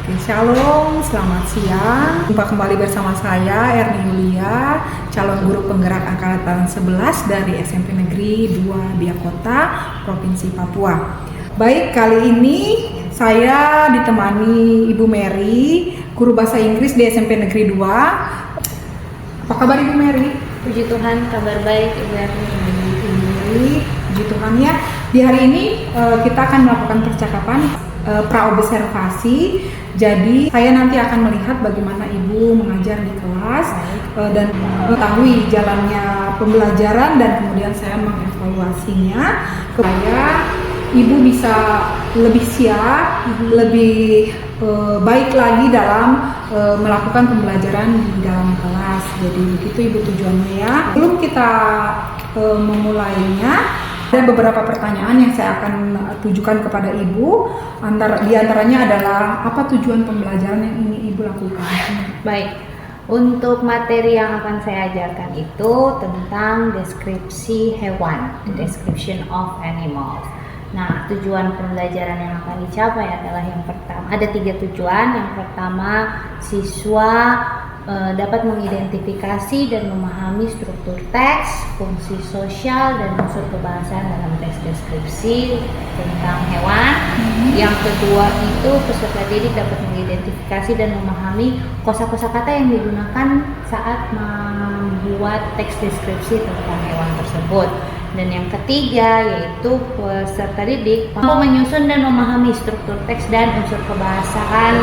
Oke, Shalom, selamat siang. Jumpa kembali bersama saya, Erni Yulia, calon guru penggerak angkatan 11 dari SMP Negeri 2 Biakota, Provinsi Papua. Baik, kali ini saya ditemani Ibu Mary, guru bahasa Inggris di SMP Negeri 2. Apa kabar Ibu Mary? Puji Tuhan, kabar baik Ibu Erni. Puji Tuhan ya. Di hari ini kita akan melakukan percakapan praobservasi. Jadi saya nanti akan melihat bagaimana Ibu mengajar di kelas dan mengetahui jalannya pembelajaran, dan kemudian saya mengevaluasinya supaya Ibu bisa lebih siap, lebih baik lagi dalam melakukan pembelajaran di dalam kelas. Jadi begitu Ibu tujuannya ya. Sebelum kita memulainya, ada beberapa pertanyaan yang saya akan tujukan kepada Ibu. Di antaranya adalah apa tujuan pembelajaran yang ingin Ibu lakukan? Baik, untuk materi yang akan saya ajarkan itu tentang deskripsi hewan, the description of animals. Nah, tujuan pembelajaran yang akan dicapai adalah yang pertama, ada 3 tujuan. Yang pertama, siswa dapat mengidentifikasi dan memahami struktur teks, fungsi sosial, dan unsur kebahasaan dalam teks deskripsi tentang hewan. Yang kedua itu peserta didik dapat mengidentifikasi dan memahami kosa-kosa kata yang digunakan saat membuat teks deskripsi tentang hewan tersebut. Dan yang ketiga yaitu peserta didik mampu menyusun dan memahami struktur teks dan unsur kebahasaan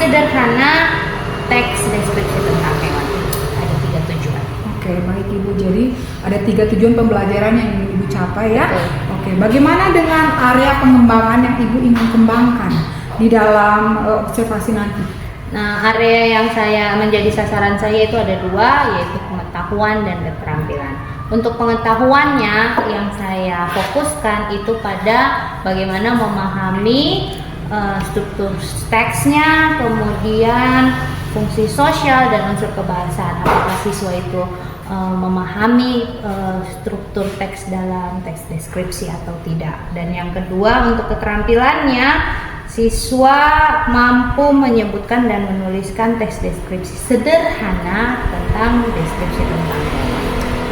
sederhana teks deskripsi tentang hewan. Ada 3 tujuan. Oke, baik Ibu. Jadi ada 3 tujuan pembelajaran yang ingin Ibu capai ya. Oke, bagaimana dengan area pengembangan yang Ibu ingin kembangkan di dalam observasi nanti? Nah, area yang menjadi sasaran saya itu ada 2, yaitu pengetahuan dan keterampilan. Untuk pengetahuannya yang saya fokuskan itu pada bagaimana memahami struktur teksnya, kemudian fungsi sosial dan unsur kebahasaan. Apakah siswa itu memahami struktur teks dalam teks deskripsi atau tidak. Dan yang kedua, untuk keterampilannya, siswa mampu menyebutkan dan menuliskan teks deskripsi sederhana tentang deskripsi tentang hewan.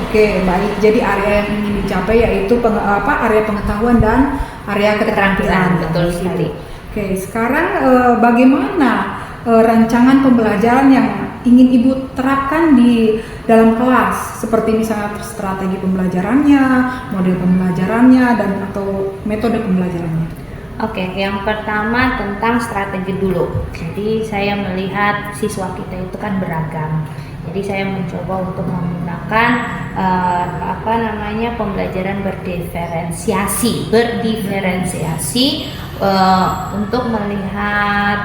Oke, baik. Jadi area yang ingin dicapai yaitu area pengetahuan dan area keterampilan. Betul sekali. Oke, sekarang bagaimana rancangan pembelajaran yang ingin Ibu terapkan di dalam kelas, seperti misalnya strategi pembelajarannya, model pembelajarannya, dan atau metode pembelajarannya? Oke, yang pertama tentang strategi dulu. Jadi saya melihat siswa kita itu kan beragam. Jadi saya mencoba untuk menggunakan pembelajaran berdiferensiasi untuk melihat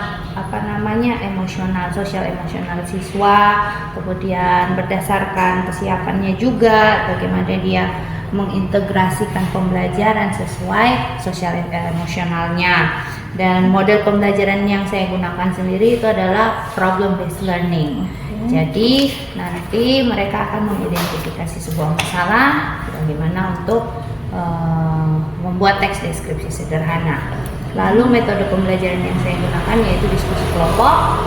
sosial emosional siswa, kemudian berdasarkan kesiapannya juga bagaimana dia mengintegrasikan pembelajaran sesuai sosial emosionalnya. Dan model pembelajaran yang saya gunakan sendiri itu adalah problem based learning. Jadi nanti mereka akan mengidentifikasi sebuah masalah, bagaimana untuk membuat teks deskripsi sederhana. Lalu metode pembelajaran yang saya gunakan yaitu diskusi kelompok,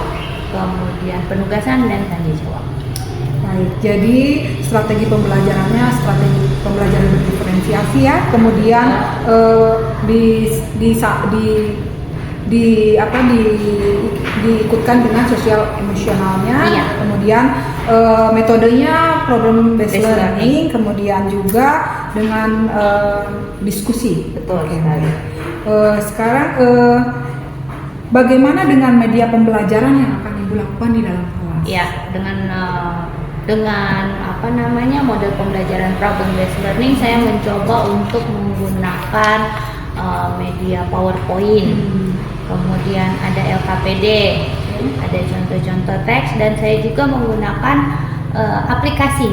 kemudian penugasan dan tanya jawab. Baik, jadi strategi pembelajarannya strategi pembelajaran berdiferensiasi ya, kemudian diikutkan dengan sosial emosionalnya, iya. Kemudian metodenya problem based learning, kemudian juga dengan diskusi. Betul Oke, sekali. Sekarang bagaimana dengan media pembelajaran yang akan Ibu lakukan di dalam kelas? Ya, dengan model pembelajaran problem based learning, saya mencoba untuk menggunakan media PowerPoint, kemudian ada LKPD, ada contoh-contoh teks, dan saya juga menggunakan aplikasi.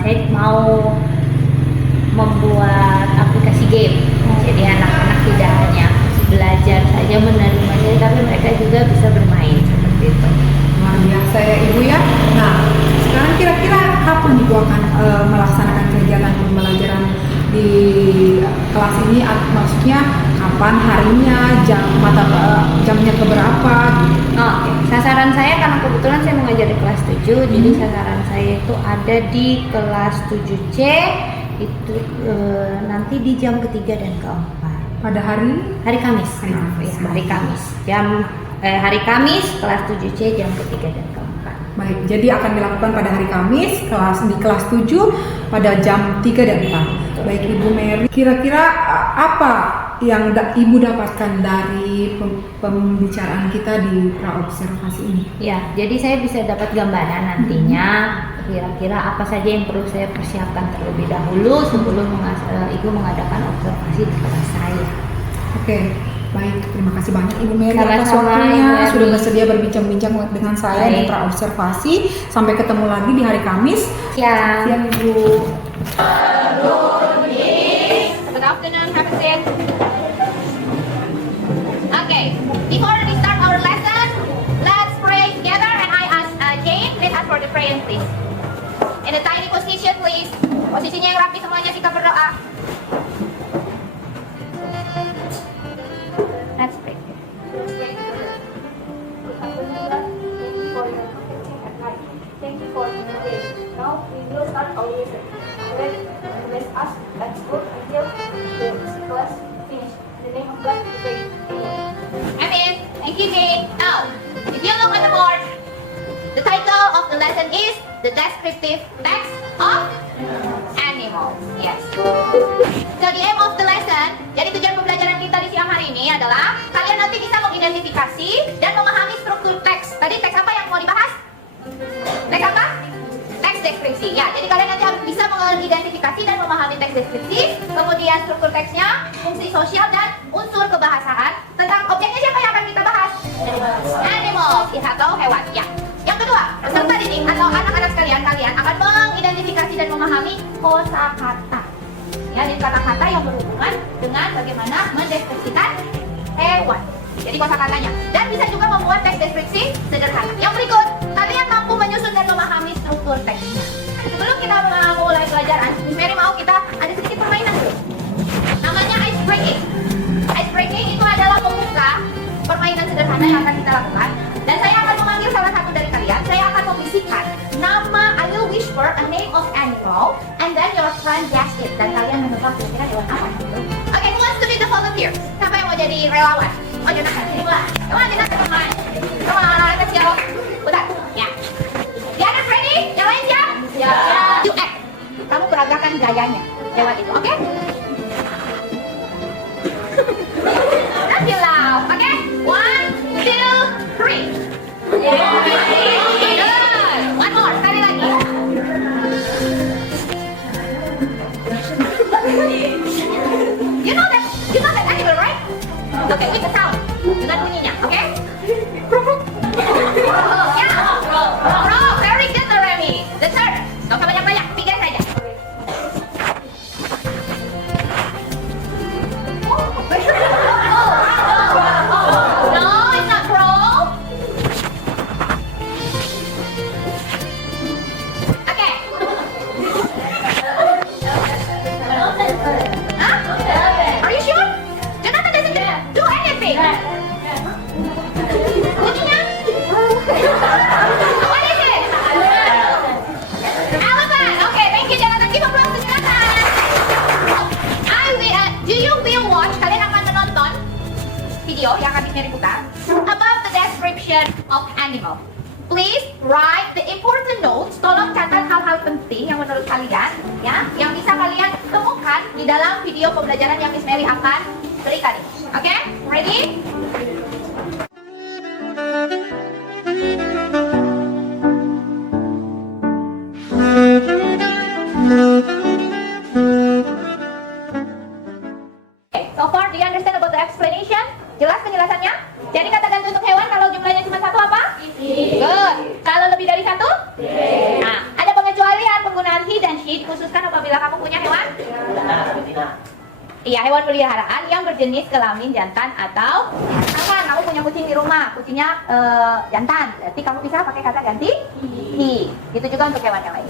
Saya mau membuat aplikasi game, jadi anak-anak tidak hanya belajar saja menerima, tapi mereka juga bisa bermain seperti itu. Luar biasa ya Ibu ya. Nah, sekarang kira-kira kapan Ibu akan melaksanakan kegiatan pembelajaran di kelas ini? Maksudnya kapan harinya, jamnya keberapa, sasaran saya karena kebetulan saya mengajar di kelas 7, jadi sasaran saya itu ada di kelas 7C itu nanti di jam ketiga dan keempat. Pada hari Kamis. Hari Kamis. Ya, hari Kamis. Hari Kamis kelas 7C jam ketiga dan keempat. Baik, jadi akan dilakukan pada hari Kamis di kelas 7 pada jam 3 dan 4. Baik Ibu Mary, kira-kira apa yang Ibu dapatkan dari pembicaraan kita di praobservasi ini? Ya, jadi saya bisa dapat gambaran nantinya kira-kira apa saja yang perlu saya persiapkan terlebih dahulu sebelum Ibu mengadakan observasi di kelas saya. Oke, baik. Terima kasih banyak Ibu Mary atas Sama-sama, waktunya Ibu Mary. sudah bersedia berbincang-bincang dengan saya di Baik. praobservasi. Sampai ketemu lagi di hari Kamis. Siang. Siang Ibu. Good afternoon, have a seat. Okay, before we start our lesson, let's pray together and I ask Jane, lead us for the prayer please. In a tiny position please. Posisinya yang rapi semuanya, kita berdoa. Let's pray. Thank you for today. Now we will start our lesson. Bless us let's go until the class finish. In the name of God, we pray. Amen. Amen. Thank you, Jane. Now, if you look at the board, the title of the lesson is The Descriptive Text of Animals. Yes. So the aim of the lesson, jadi tujuan pembelajaran kita di siang hari ini adalah kalian nanti bisa mengidentifikasi dan memahami struktur teks. Tadi teks apa yang mau dibahas? Teks apa? Teks deskripsi. Ya, jadi kalian nanti harus bisa mengidentifikasi dan memahami teks deskripsi, kemudian struktur teksnya, fungsi sosial dan unsur kebahasaan. Tentang objeknya siapa yang akan kita bahas? Animals, atau hewan. Ya. Yang kedua, peserta didik atau anak-anak sekalian, kalian akan mengidentifikasi dan memahami kosakata. Ya, jadi kata-kata yang berhubungan dengan bagaimana mendeskripsikan hewan. Jadi kosakatanya. Dan bisa juga membuat teks deskripsi sederhana. Yang berikut, kalian mampu menyusun dan memahami struktur teksnya. Sebelum kita mulai pelajaran, Miss Mary mau kita ada sedikit permainan dulu. Namanya ice breaking. Ice breaking itu adalah membuka permainan sederhana yang akan kita lakukan. Dan saya akan memanggil salah satu dari kalian. Saya akan membisikkan nama, I will whisper a name of animal, and then your friend guess it. Dan kalian menebak kira-kira hewan apa itu. Oke, who wants to be the volunteer? Siapa yang mau jadi relawan? Oh, Jonathan, sini pula. Come on, Jonathan, come on. Come on, let's go. Udah, ya. The others ready? Yang lain siap? Ya. You act. Kamu peragakan gayanya hewan itu, oke? Nanti laugh, oke? 1, 2, 3. Good. One more, sekali lagi. You know that animal, right? Okay, with the sound. Dengan bunyinya, oke? Ya. Frog, very good, Remy. The third. Gak usah banyak-banyak, 3 saja. No, it's not crow. Okay. Huh? Are you sure? Jonathan doesn't do anything. Bunyinya? What is it? Elephant. Okay, thank you, Jonathan. Give applause to Jonathan. Do you will watch? Kalian akan menonton video yang akan Mary putar about the description of animal. Please write the important notes. Tolong catat hal-hal penting yang menurut kalian, ya, yang bisa kalian temukan di dalam video pembelajaran yang Miss Mary akan berikan. Oke, ready? Okay, so far do you understand about the explanation? Jelas penjelasannya? Jadi kata ganti untuk hewan kalau jumlahnya cuma satu apa? Good. Kalau lebih dari satu? Nah, ada pengecualian penggunaan he dan she dikhususkan apabila kamu punya hewan? Iya, hewan peliharaan yang berjenis kelamin jantan atau misalkan kamu punya kucing di rumah, kucingnya jantan, berarti kamu bisa pakai kata ganti he. Itu juga untuk hewan yang lain.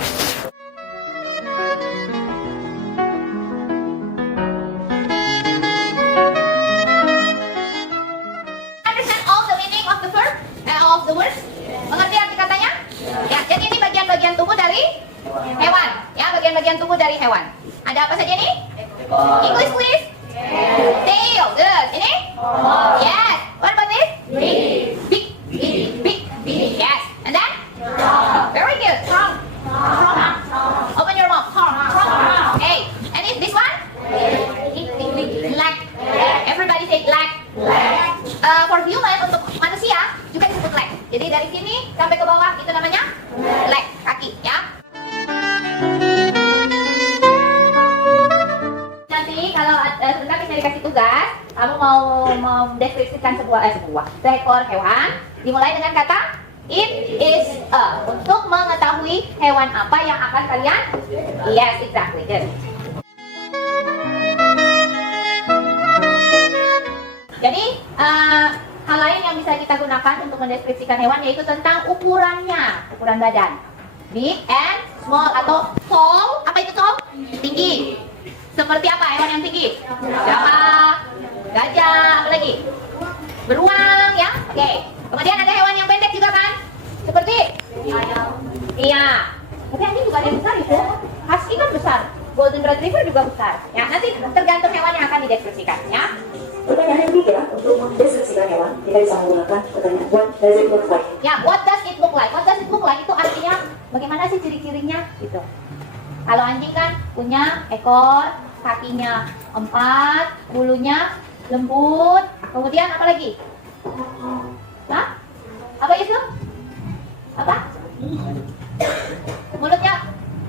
Understand all the meaning of the verb, of the words? bagian tubuh dari hewan. Ada apa saja nih? English please. Tail. Good. Ini? Yes. What about this? Beak. Beak. Yes. And then? Very good. Trunk. Open your mouth. Trunk. Okay. And this one? Leg. Everybody say leg. For human, untuk manusia juga disebut leg. Jadi dari sini sampai ke bawah itu namanya leg, kaki ya. Nanti kalau sebentar bisa dikasih tugas, kamu mau mendeskripsikan seekor hewan, dimulai dengan kata it is a, untuk mengetahui hewan apa yang akan kalian. Yes, exactly. Good. Jadi hal lain yang bisa kita gunakan untuk mendeskripsikan hewan yaitu tentang ukurannya, ukuran badan. Big and small atau tall. Apa itu tall? Tinggi. Seperti apa hewan yang tinggi? Gajah, gajah, apa lagi? Beruang ya. Oke. Kemudian ada hewan yang pendek juga kan? Seperti ayam. Iya. Tapi anjing juga ada yang besar itu. Husky kan besar. Golden Retriever juga besar. Ya, nanti tergantung hewan yang akan dideskripsikan ya. Pertanyaan yang ketiga, untuk mendeskripsikan hewan, kita bisa menggunakan pertanyaan what does it look like? Ya, what does it look like? What does it look like itu artinya bagaimana sih ciri-cirinya gitu. Kalau anjing kan punya ekor, kakinya 4, bulunya lembut, kemudian apa lagi? Hah? Apa itu? Apa? Mulutnya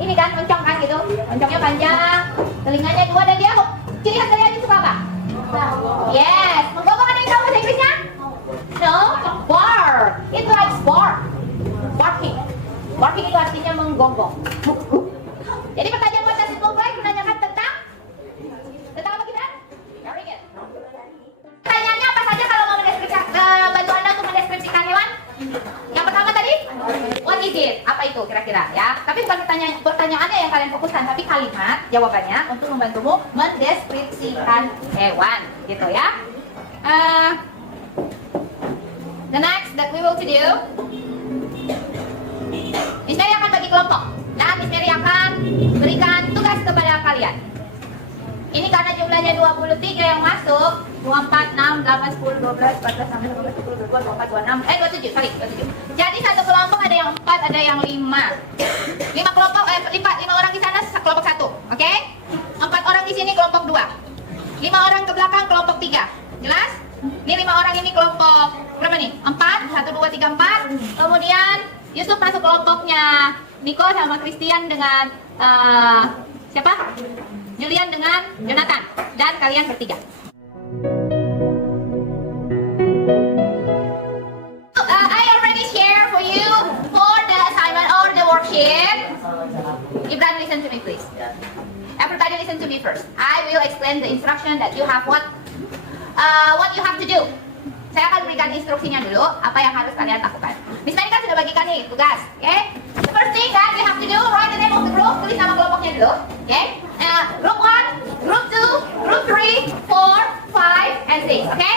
ini kan oncong kan gitu, oncongnya panjang, telinganya 2 dan dia ciri khas dari anjing suka apa? Yes, menggonggong ada yang tahu bahasa Inggrisnya? No, bark. It likes bark. Barking. Barking itu artinya menggonggong. Jadi pertanyaan what does it look like menanyakan tentang apa kita? Very good. Pertanyaannya apa saja kalau mau mendeskripsikan bantu Anda untuk mendeskripsikan hewan? Yang pertama tadi, what is it? Apa itu kira-kira ya? Tapi bukan pertanyaannya yang kalian fokuskan, tapi kalimat jawabannya untuk membantumu mendeskripsikan hewan, gitu ya. The next that we will to do, Miss Mary akan bagi kelompok dan Miss Mary akan berikan tugas kepada kalian. Ini karena jumlahnya 23 yang masuk, 24, 6, 8, 10, 12, 14, 16, 17, 18, 24, 26, 27, sorry, 27. Jadi satu kelompok ada yang 4, ada yang 5. 5 kelompok, 5 orang di sana kelompok 1, oke? 4 orang di sini kelompok 2. 5 orang ke belakang kelompok 3. Jelas? Ini 5 orang ini kelompok berapa nih? 4, 1, 2, 3, 4. Kemudian Yusuf masuk kelompoknya Niko sama Christian dengan siapa? Julian dengan Jonathan. Dan kalian bertiga. I already share for you for the assignment or the worksheet. Ibran, listen to me please. Everybody listen to me first. I will explain the instruction that you have what you have to do. Saya akan berikan instruksinya dulu, apa yang harus kalian lakukan. Miss Mary kan sudah bagikan nih tugas, oke? Okay? The first thing that you have to do, write the name of the group, tulis nama kelompoknya dulu, oke? Okay? Group 1, Group 2, Group 3, 4, 5, and 6, okay?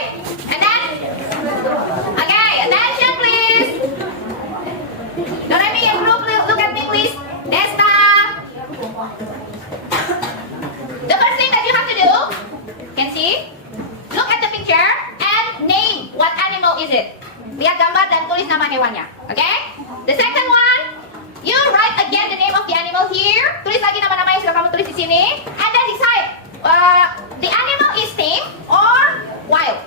And then, okay, attention please. Doremi and group, look at me please. Desta. The first thing that you have to do, can see, look at the picture and name what animal is it. Lihat gambar dan tulis nama hewannya, okay? The second one, you write again the name of the animal here. Tulis lagi nama-nama yang sudah kamu tulis di sini. And then decide, the animal is tame or wild.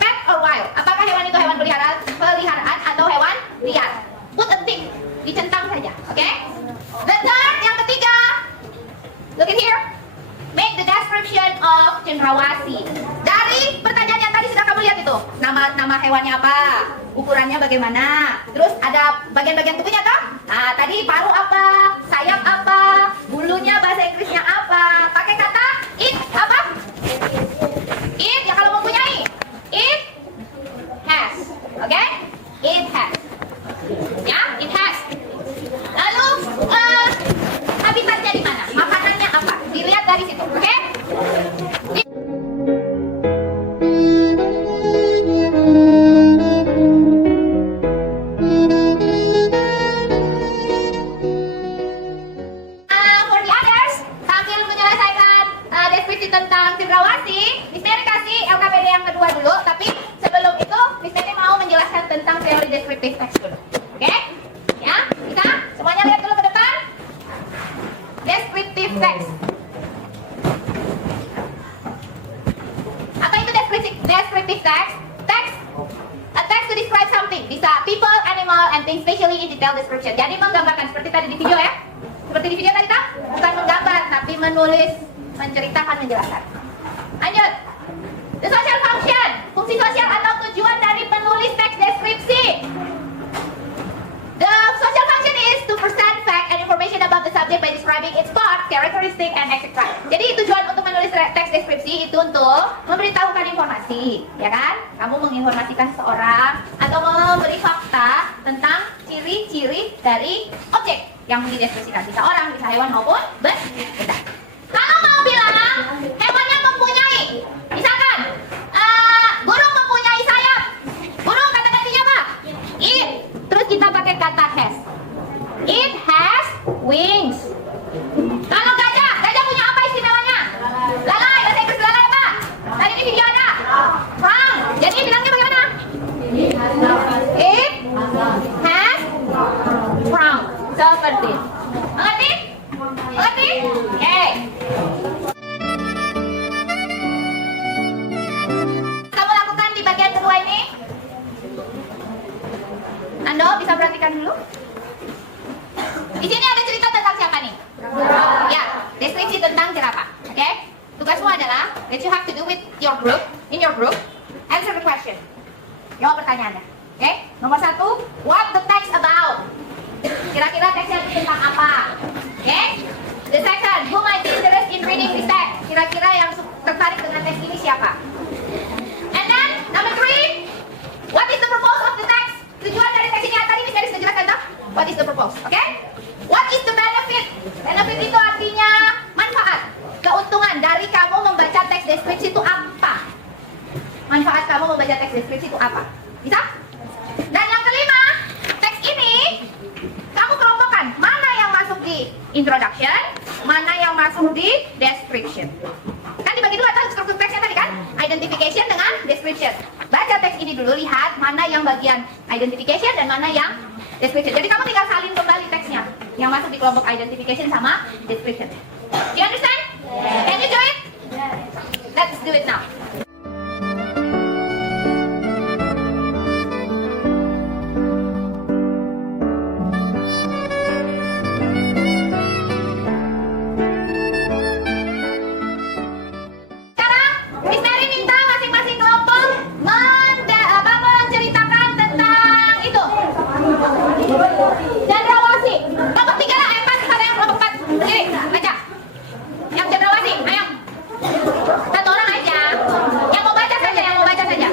Pet or wild. Apakah hewan itu hewan peliharaan atau hewan liar? Put a tick, dicentang saja, okay? The third, yang ketiga, look at here. Make the description of cendrawasih. Dari pertanyaan yang tadi sudah kamu lihat itu, nama hewannya apa, ukurannya bagaimana, terus ada bagian-bagian tubuhnya kan? Nah, tadi paruh apa, sayap apa, bulunya bahasa Inggrisnya apa? Pakai kata it apa? It ya kalau mempunyai. It has, okay? It has. Ya, it has. Lalu habitatnya di mana? Makanannya apa? Dilihat dari situ, oke? Okay? For the others, descriptive text dulu. Oke? Ya, bisa? Semuanya lihat dulu ke depan. Descriptive text. Apa itu descriptive text? A text to describe something. Bisa people, animal, and things, especially in detail description. Jadi menggambarkan seperti tadi di video ya. Seperti di video tadi tak? Bukan menggambar, tapi menulis, menceritakan, menjelaskan. Lanjut. The social function. Fungsi sosial atau tujuan dari penulis teks deskripsi. The social function is to present fact and information about the subject by describing its part, characteristic, and etc. Jadi tujuan untuk menulis teks deskripsi itu untuk memberitahukan informasi, ya kan? Kamu menginformasikan seseorang atau memberi fakta tentang ciri-ciri dari objek yang dideskripsikan. Bisa orang, bisa hewan maupun benda. Kalau mau bilang hewannya mempunyai, misalkan burung mempunyai sayap. Burung kata gantinya apa? It. Terus kita pakai kata has. It has wings. Kalau gajah punya apa istimewanya? Lalai, bahasa Inggris lalai apa? Tadi di video ada. Prong. Jadi bilangnya bagaimana? It has prong. Seperti. Mengerti? Mengerti? Oke. Kamu lakukan di bagian kedua ini. Ando bisa perhatikan dulu. Di sini ada cerita tentang siapa nih? Ya, deskripsi tentang jerapah. Oke? Tugasmu adalah that you have to do with your group, in your group, answer the question. Jawab pertanyaannya. Oke? Nomor 1, what the text about? Kira-kira teksnya tentang apa? Oke? The second, who might be interested in reading this text? Kira-kira yang tertarik dengan teks ini siapa? And then, number 3, what is the purpose of the text? Tujuan dari teks ini tadi garis menjelaskan tak? What is the purpose? Oke? What is the benefit? Benefit itu artinya manfaat, keuntungan dari kamu membaca teks deskripsi itu apa? Manfaat kamu membaca teks deskripsi itu apa? Bisa? Dan yang kelima, teks ini kamu kelompokkan mana yang masuk di introduction, mana yang masuk di description. Kan dibagi dua kan struktur teksnya tadi kan? Identification dengan description. Baca teks ini dulu, lihat mana yang bagian identification dan mana yang description. Jadi kamu tinggal salin kembali teksnya yang masuk di kelompok identification sama description. Do you understand? Can you do it? Let's do it now. Cendrawasih. Kelompok 3 lah, Evan ada yang kelompok 4. Berdiri, baca. Yang cendrawasih, ayo. Satu orang aja. Yang mau baca saja, yang mau baca saja.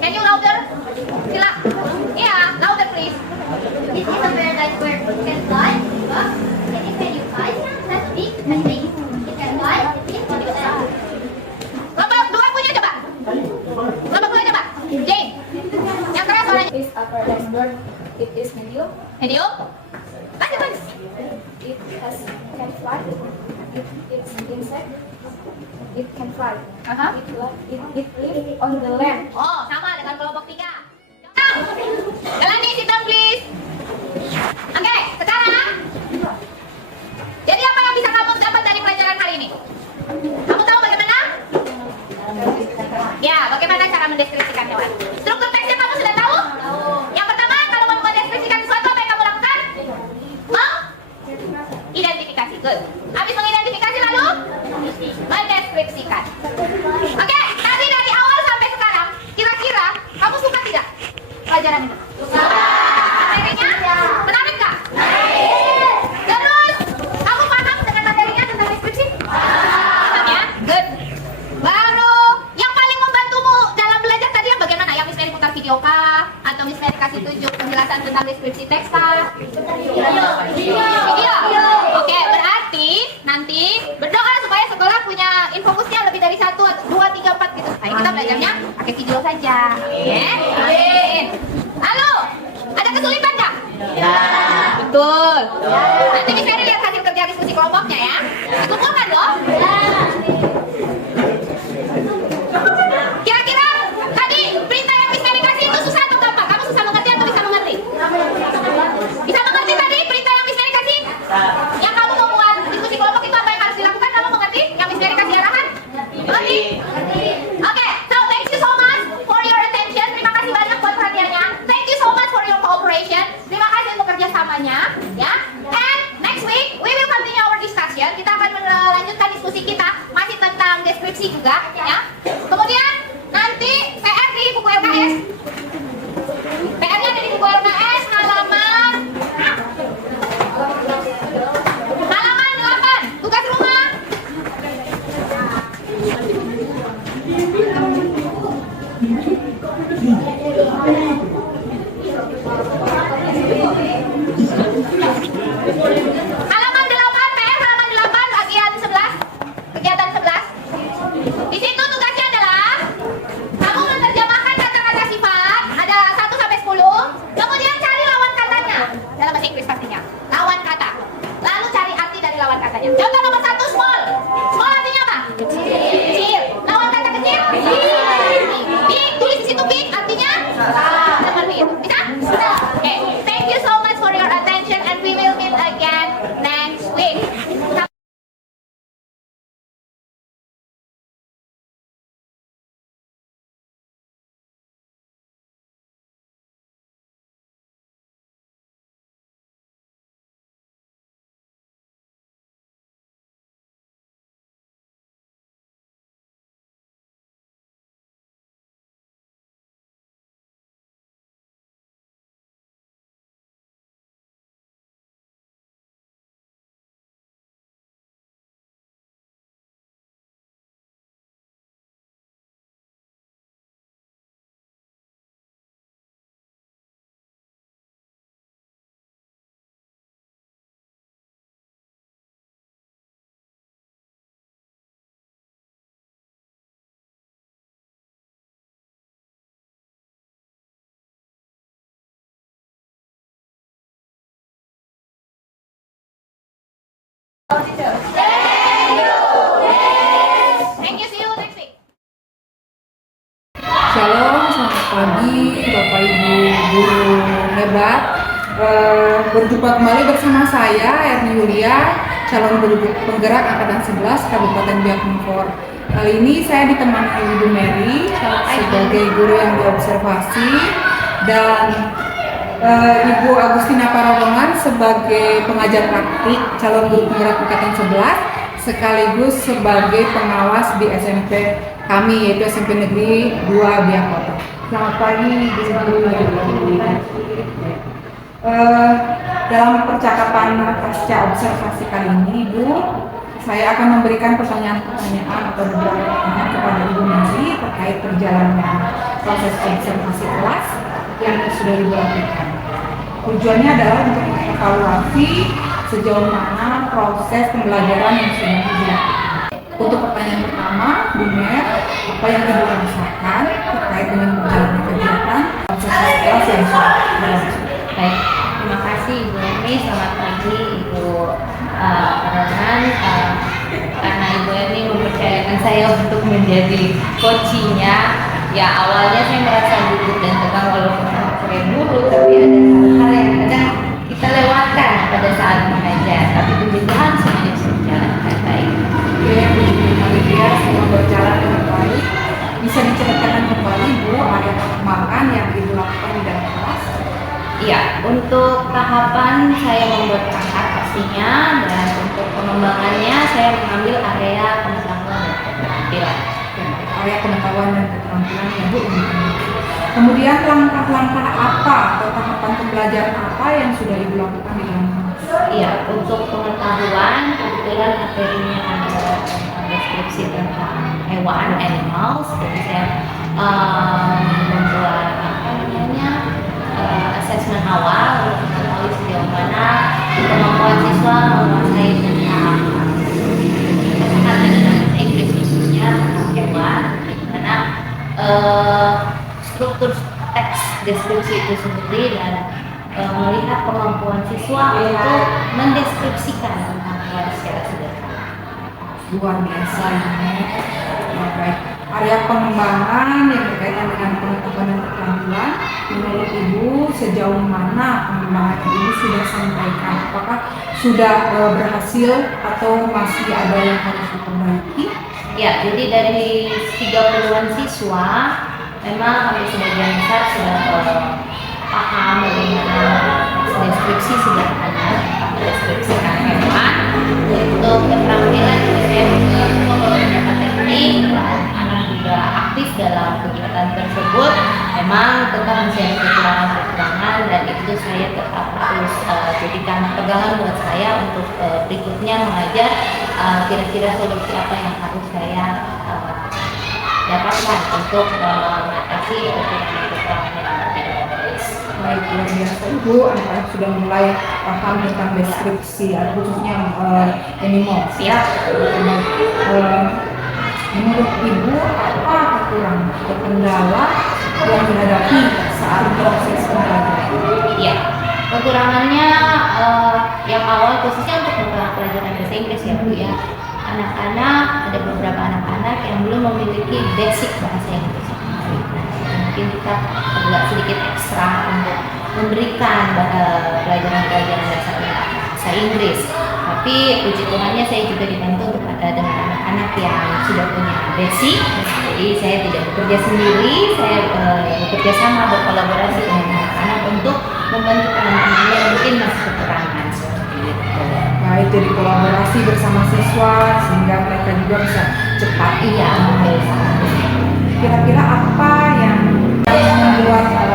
Can you louder? Sila. Iya, louder please. This is a bird that bird can fly. Can you fly? That's big. I think it can fly. Kelompok 2 punya coba. Kelompok 2 coba. Jane. Yang keras suaranya. Is a paradise bird. It is medium. Medium. Lanjut lanjut. It can fly. It's insect. It can fly. It lives on the land. Oh, sama dengan kelompok 3. Jalani, sit down please. Oke, sekarang. Jadi apa yang bisa kamu dapat dari pelajaran hari ini? Kamu tahu bagaimana? Ya, bagaimana cara mendeskripsikan hewan? Struktur teksnya kamu sudah tahu? Yang pertama, kalau mau mendeskripsikan sesuatu, apa yang kamu lakukan? Identifikasi. Good. Habis mengidentifikasi lalu mendeskripsikan. Oke, tadi dari awal sampai sekarang, kira-kira kamu suka tidak pelajaran itu? Suka. Materinya? Menarik nggak? Terus, kamu paham dengan materinya tentang deskripsi? Paham ya? Good. Baru, yang paling membantumu dalam belajar tadi yang bagaimana? Yang Miss Mary putar video kah? Atau Miss Mary kasih tunjuk penjelasan tentang deskripsi teks kah? Video. Oke, berarti nanti berdoa supaya sekolah punya infokusnya lebih dari 1, 2, 3, 4 gitu. Supaya kita belajarnya pakai video saja. Ya? Amin. Lalu, ada kesulitan nggak? Ya. Betul. Nanti Miss Mary lihat hasil kerja diskusi kelompoknya ya. Dikumpulkan loh. Okay, so thank you so much for your attention. Terima kasih banyak buat perhatiannya. Thank you so much for your cooperation. Terima kasih untuk kerjasamanya, ya. And next week we will continue our discussion. Kita akan melanjutkan diskusi kita masih tentang deskripsi juga, ya. Kemudian nanti PR di buku LKS. PR-nya ada di buku LKS halaman 8. Tugas rumah. Halaman 8, PR halaman 8, bagian 11, kegiatan 11. Di situ tugasnya adalah kamu menerjemahkan kata-kata sifat, ada 1 sampai 10, kemudian cari lawan katanya, dalam bahasa Inggris pastinya, lawan kata. Lalu cari arti dari lawan katanya. Contoh nomor 1, small. Small artinya apa? Kecil. Lawan kata kecil? Big, tulis di situ big, artinya? Seperti itu. Bisa? Okay. Thank you so much for your attention and we will meet again next week. Thank you, see you next week. Shalom, selamat pagi Bapak Ibu guru hebat. Berjumpa kembali bersama saya Erni Yulia, calon guru penggerak angkatan 11 Kabupaten Biak Numfor. Kali ini saya ditemani Ibu Mary sebagai guru yang diobservasi dan Ibu Agustina Pararongan sebagai pengajar praktik calon guru penggerak angkatan 11 sekaligus sebagai pengawas di SMP kami yaitu SMP Negeri 2 Biak Kota. Selamat pagi guru. Dalam percakapan pasca observasi kali ini, Ibu, saya akan memberikan pertanyaan-pertanyaan atau beberapa pertanyaan kepada Ibu Mary terkait perjalanan proses observasi kelas yang sudah Ibu lakukan. Tujuannya adalah untuk mengevaluasi sejauh mana proses pembelajaran yang sudah dilakukan. Untuk pertanyaan pertama, Bu Mer, apa yang Ibu rasakan terkait dengan perjalanan kegiatan proses kelas yang sudah berlangsung? Baik, terima kasih Ibu Erni. Selamat pagi Ibu Pararongan. Karena Ibu Erni mempercayakan saya untuk menjadi coachingnya, ya awalnya saya merasa gugup dan tegang walaupun sering dulu, tapi ada hal-hal yang kadang kita lewatkan pada saat mengajar. Tapi puji Tuhan semuanya bisa berjalan dengan baik. Oke, Olivia, semua berjalan dengan baik. Bisa diceritakan kembali Bu, ada perkembangan yang Ibu lakukan di dalam kelas? Iya, untuk tahapan saya membuat perangkat pastinya, dan untuk pengembangannya saya mengambil area pengetahuan dan keterampilan. Area pengetahuan dan keterampilan yang Bu ini. Kemudian langkah-langkah apa atau tahapan pembelajaran apa yang sudah Ibu lakukan di dalam kelas? Iya, untuk pengetahuan kebetulan materinya ada deskripsi tentang hewan, animals. Jadi saya membuat asesmen awal untuk mengetahui sejauh mana kemampuan siswa menguasai tentang Inggris khususnya tentang hewan, karena struktur teks deskripsi itu sendiri dan melihat kemampuan siswa untuk mendeskripsikan tentang hewan secara sederhana. Luar biasa ini. Baik. Area pengembangan yang berkaitan dengan pengetahuan dan keterampilan, menurut Ibu sejauh mana pengembangan ini sudah sampaikan? Apakah sudah berhasil atau masih ada yang harus diperbaiki? Ya, jadi dari 30-an siswa memang kami sebagian besar sudah paham bagaimana deskripsi sederhana tentang deskripsikan hewan. Untuk keterampilan saya juga beberapa teknik dan anak juga aktif dalam kegiatan tersebut. Memang tetap masih ada kekurangan dan itu saya tetap harus jadikan pegangan buat saya untuk berikutnya mengajar kira-kira solusi apa yang harus saya dapatkan untuk mengatasi kekurangan yang ada. Baik, luar biasa Ibu, anak-anak sudah mulai paham tentang deskripsi, khususnya animals ya. Menurut Ibu, apa kekurangan atau kendala yang dihadapi saat proses pembelajaran? Iya, kekurangannya yang awal khususnya untuk pelajaran bahasa Inggris ya Bu ya. Anak-anak, ada beberapa anak-anak yang belum memiliki basic bahasa Inggris. Mungkin kita agak sedikit ekstra untuk memberikan pelajaran-pelajaran dasar bahasa Inggris. Tapi puji Tuhannya saya juga dibantu untuk dengan anak-anak yang sudah punya basic. Jadi saya tidak bekerja sendiri, saya bekerja sama berkolaborasi dengan anak-anak untuk membantu anak-anak yang mungkin masih kekurangan seperti itu. Baik, jadi kolaborasi bersama siswa sehingga mereka juga bisa cepat. Iya, Kira-kira apa yang membuat ini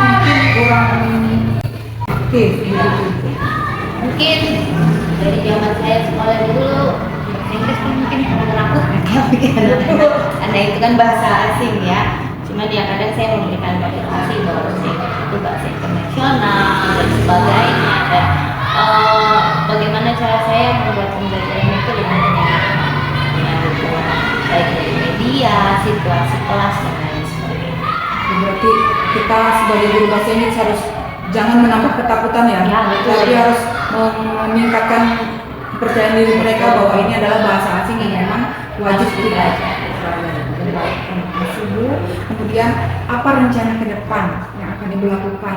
mungkin kurang aktif begitu? mungkin dari zaman saya sekolah dulu bahasa Inggris kan mungkin kurang menakutkan ya bagi anak-anak. Karena itu kan bahasa asing ya. Cuman ya kadang saya memberikan motivasi bahwa bahasa Inggris itu bahasa internasional dan sebagainya. Dan bagaimana cara saya membuat pembelajaran itu dengan menyenangkan, dengan dukungan baik dari media, situasi kelas dan lain sebagainya. Berarti kita sebagai guru bahasa Inggris harus jangan menambah ketakutan ya, Ya, betul. tapi harus meningkatkan kepercayaan diri mereka bahwa ini adalah bahasa asing yang memang wajib Harus dipelajari. Baik, terima kasih Bu. Kemudian apa rencana ke depan yang akan Ibu lakukan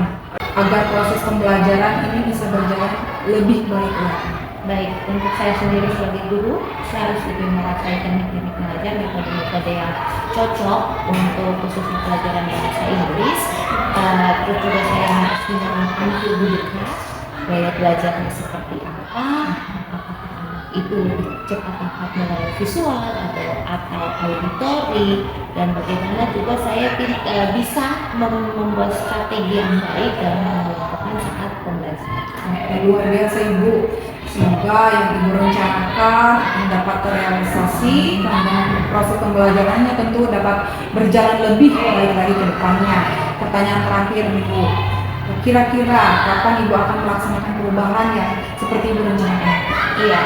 agar proses pembelajaran ini bisa berjalan lebih baik lagi? Baik, untuk saya sendiri sebagai guru, saya harus lebih merasai teknik-teknik mengajar, metode-metode yang cocok untuk khususnya pelajaran yang bahasa Inggris. Terus juga saya harus menerapkan lebih dekat gaya belajarnya seperti apa, apakah itu lebih cepat dapat melalui visual atau auditori, dan bagaimana juga saya bisa membuat strategi yang baik dalam melakukan saat pembelajaran. Luar biasa Ibu. Semoga yang Ibu rencanakan dapat terrealisasi dan proses pembelajarannya tentu dapat berjalan lebih baik lagi ke depannya. Pertanyaan terakhir Ibu, kira-kira kapan Ibu akan melaksanakan perubahan yang seperti Ibu rencanakan? Iya,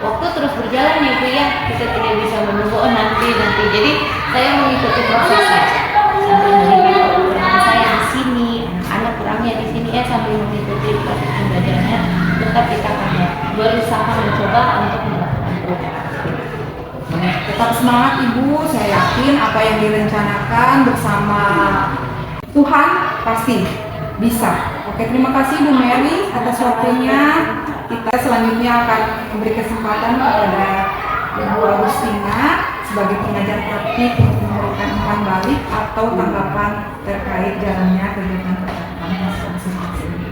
waktu terus berjalan ya Bu ya, kita tidak bisa menunggu nanti. Jadi saya mengikuti prosesnya sambil melihat kekurangan saya di sini, anak-anak kurangnya di sini ya, sambil mengikuti proses pembelajarannya. Tetap kita akan berusaha mencoba untuk melakukan perubahan. Tetap semangat Ibu, saya yakin apa yang direncanakan bersama Tuhan pasti bisa. Oke, terima kasih Bu Mary atas waktunya. Kita selanjutnya akan memberi kesempatan kepada Ibu Agustina sebagai pengajar praktik untuk memberikan umpan balik atau tanggapan terkait jalannya kegiatan percakapan masing-masing.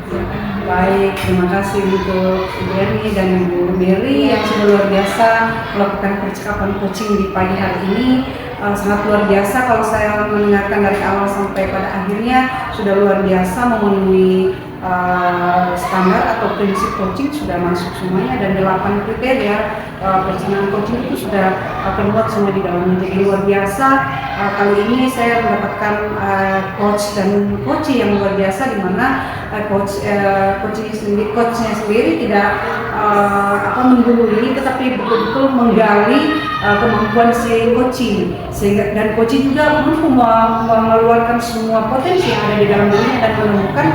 Baik, terima kasih untuk Ibu Erni dan Ibu Mary yang sudah luar biasa melakukan percakapan coaching di pagi hari ini. Sangat luar biasa kalau saya mendengarkan dari awal sampai pada akhirnya sudah luar biasa memenuhi standar atau prinsip coaching sudah masuk semuanya, dan 8 kriteria pelaksanaan coaching itu sudah terbuat semua di dalamnya. Jadi luar biasa. Kali ini saya mendapatkan coach dan coaching yang luar biasa, di mana coachnya sendiri tidak menggurui, tetapi betul-betul menggali kemampuan si coaching, sehingga dan coaching juga mampu mengeluarkan semua potensi yang ada di dalam dirinya dan menemukan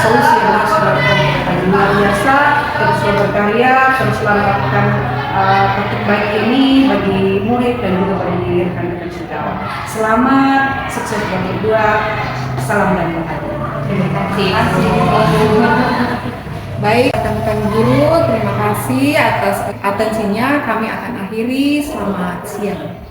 solusi yang harus dilakukan. Luar biasa, teruslah berkarya, teruslah melakukan praktik baik ini bagi murid dan juga bagi rekan-rekan sejawat. Selamat, sukses buat berdua. Salam dan bahagia. Terima kasih. Baik, rekan-rekan Guru, terima kasih atas atensinya. Kami akan akhiri. Selamat siang.